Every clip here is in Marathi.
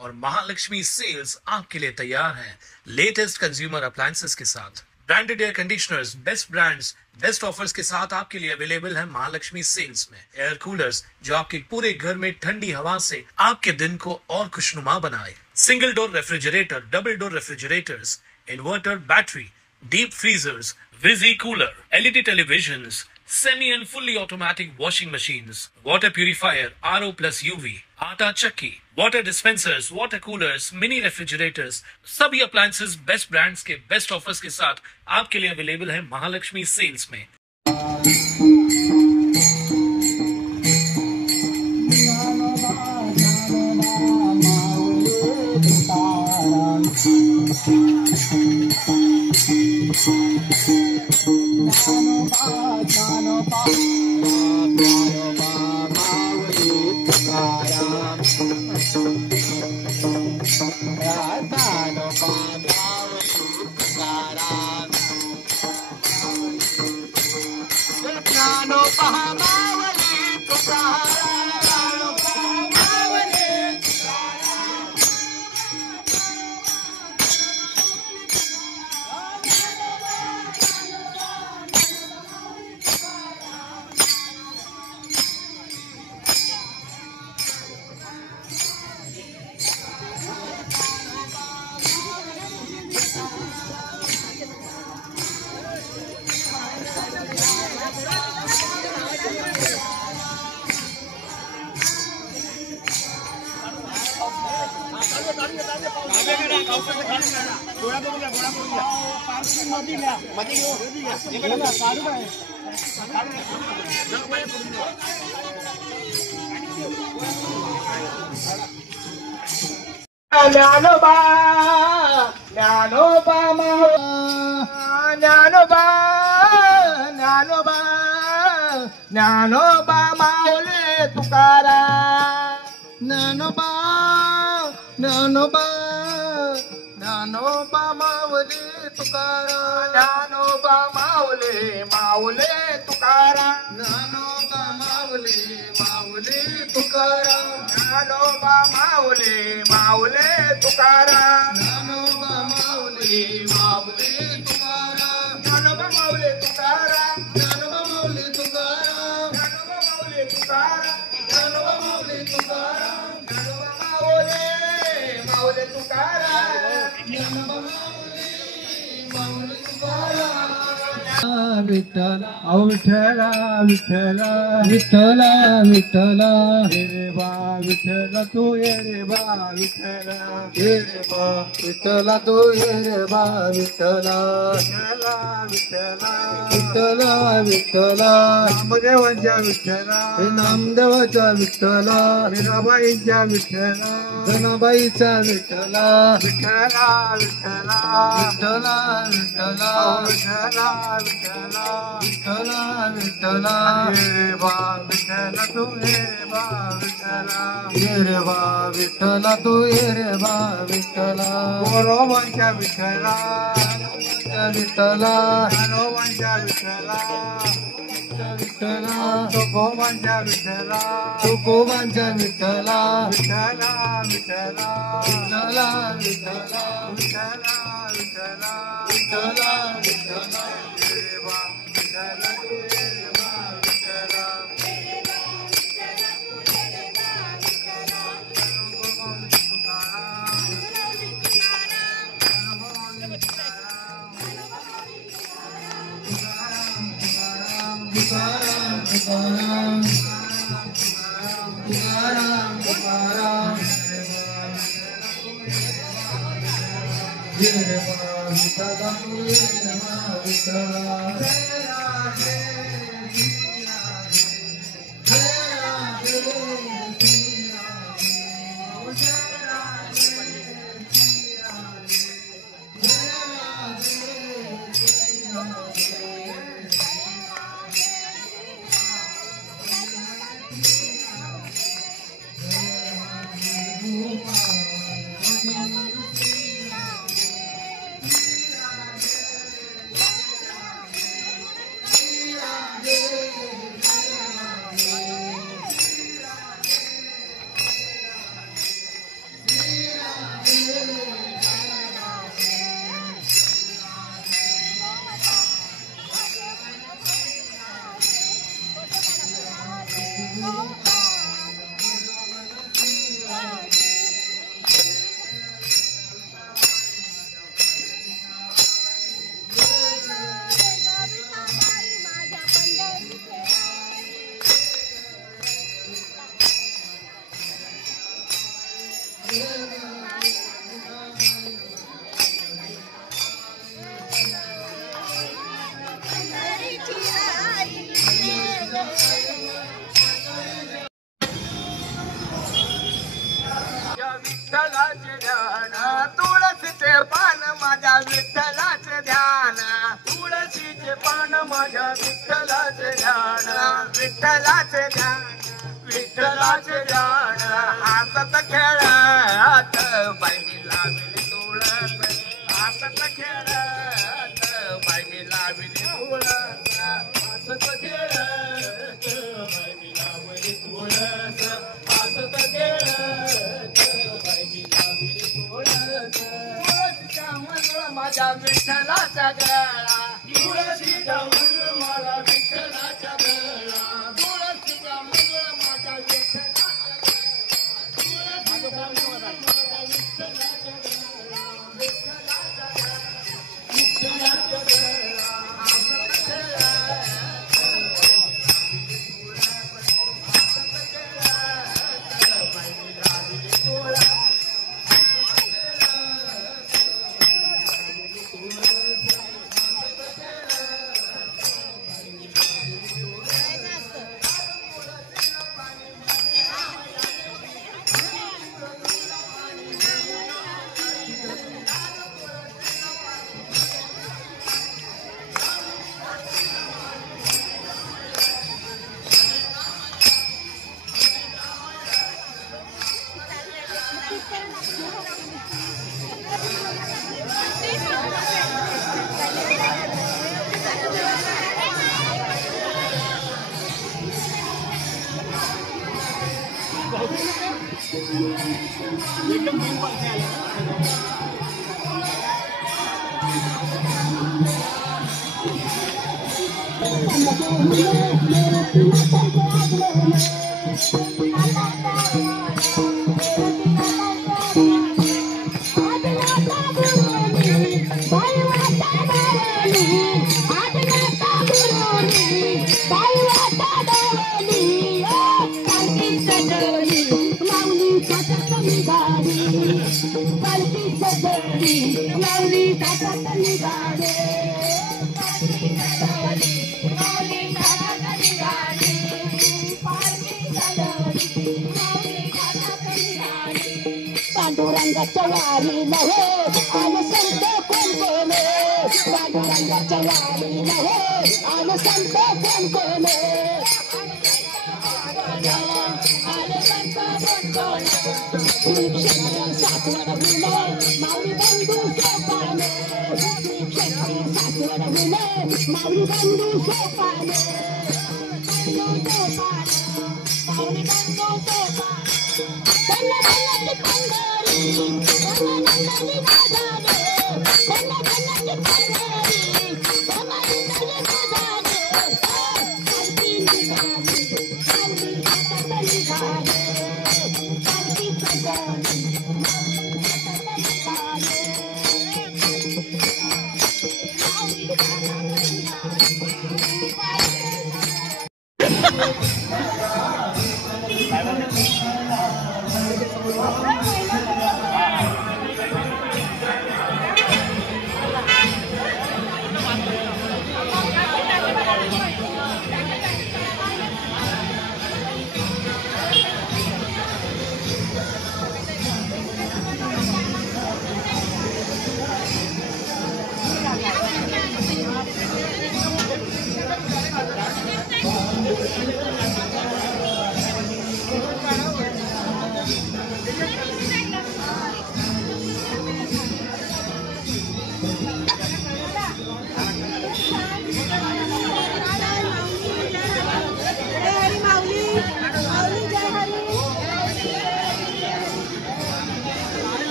और महालक्ष्मी सेल्स आपके लिए तैयार है लेटेस्ट कंज्यूमर अप्लायंसेस के साथ। Branded air conditioners, best brands, best offers के साथ आपके लिए अवेलेबल है महालक्ष्मी सेल्स में। एयर कूलर्स जो आपके पूरे घर में ठंडी हवा से आपके दिन को और खुशनुमा बनाए। Single door refrigerator, double door refrigerators, inverter battery, deep freezers, visi cooler, LED televisions, semi and fully automatic washing machines, water purifier, RO plus UV, आटा चक्की, water dispensers, water coolers, mini refrigerators, सभी appliances बेस्ट ब्रांड्स के बेस्ट ऑफर्स के साथ आपके लिए अवेलेबल है महालक्ष्मी सेल्स में। ज्ञानोबा ज्ञानोबा ज्ञानोबा ज्ञानोबा ज्ञानोबा माऊली तुकाराम ज्ञानोबा ज्ञानोबा ज्ञानोबा माऊली तुकाराम ज्ञानोबा माऊली माऊली तुकाराम ज्ञानोबा माऊली माऊली तुकाराम ज्ञानोबा माऊली माऊली तुकाराम ज्ञानोबा माऊली माऊली तुकाराम ज्ञानोबा माऊली तुकाराम ज्ञानोबा माऊली तुकाराम ज्ञानोबा माऊली तुकाराम ज्ञानोबा माऊली तुकाराम ज्ञानोबा माऊली माऊली तुकाराम ज्ञानोबा माऊली माऊली तुकाराम विठ्ठला विठ्ठला विठ्ठला विठ्ठला विठ्ठला रे बा विठ्ठला तू रे बा विठ्ठला रे बा विठ्ठला तू रे बा विठ्ठला विठ्ठला विठ्ठला विठ्ठला नामदेवाच्या विठ्ठला हे नामदेवाच्या विठ्ठला मीराबाईच्या विठ्ठला धनाबाईचा विठ्ठला विठ्ठला विठ्ठला विठ्ठला विठ्ठला विठ्ठला विठ्ठला विठ्ठला विठ्ठला रे बा विठ्ठला तू रे बा विठ्ठला रे बा विठ्ठला तू रे बा विठ्ठला गोरोबांच्या विठ्ठला विठ्ठला ज्ञानोबांच्या विठ्ठला विठ्ठला तुकोबांच्या विठ्ठला तुकोबांच्या विठ्ठला विठ्ठला विठ्ठला विठ्ठला विठ्ठला विठ्ठला विठ्ठला विठ्ठला विठ्ठला देवा विठ्ठला देवा विठ्ठला विठ्ठलाचे ध्यान तुळशीचे पान माझ्या विठ्ठलाचे ध्यान तुळशीचे पान माझ्या विठ्ठलाचे ध्यान विठ्ठलाचे ध्यान विठ्ठलाचे ध्यान हातात खेळत बाई लावली तुळस हातात खेळत बाई लावली तुळस हातात खेळत बाई लावली तुळस हातात खेळत बाई लावली तुळस तुळशीच्या मंगळ माझ्या विठ्ठलाचा गळा तुळशीच्या मंगळ मला विठ्ठलाचा गळा तुळशीच्या मंगळ माझ्या विठ्ठलाचा पांडुरंगाच्या वारी नव्हे आन संत कोण कोणे पांडुरंगाच्या वारी नव्हे आन संत कोण कोणे आले संत कोण कोणे सासवड भूमे माऊली बंधू सोपाने सासवड भूमे माऊली बंधू सोपाने माऊली बंधू सोपाने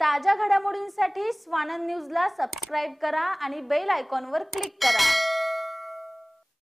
ताज्या घडामोडींसाठी स्वानंद न्यूजला सबस्क्राईब करा आणि बेल आयकॉनवर क्लिक करा.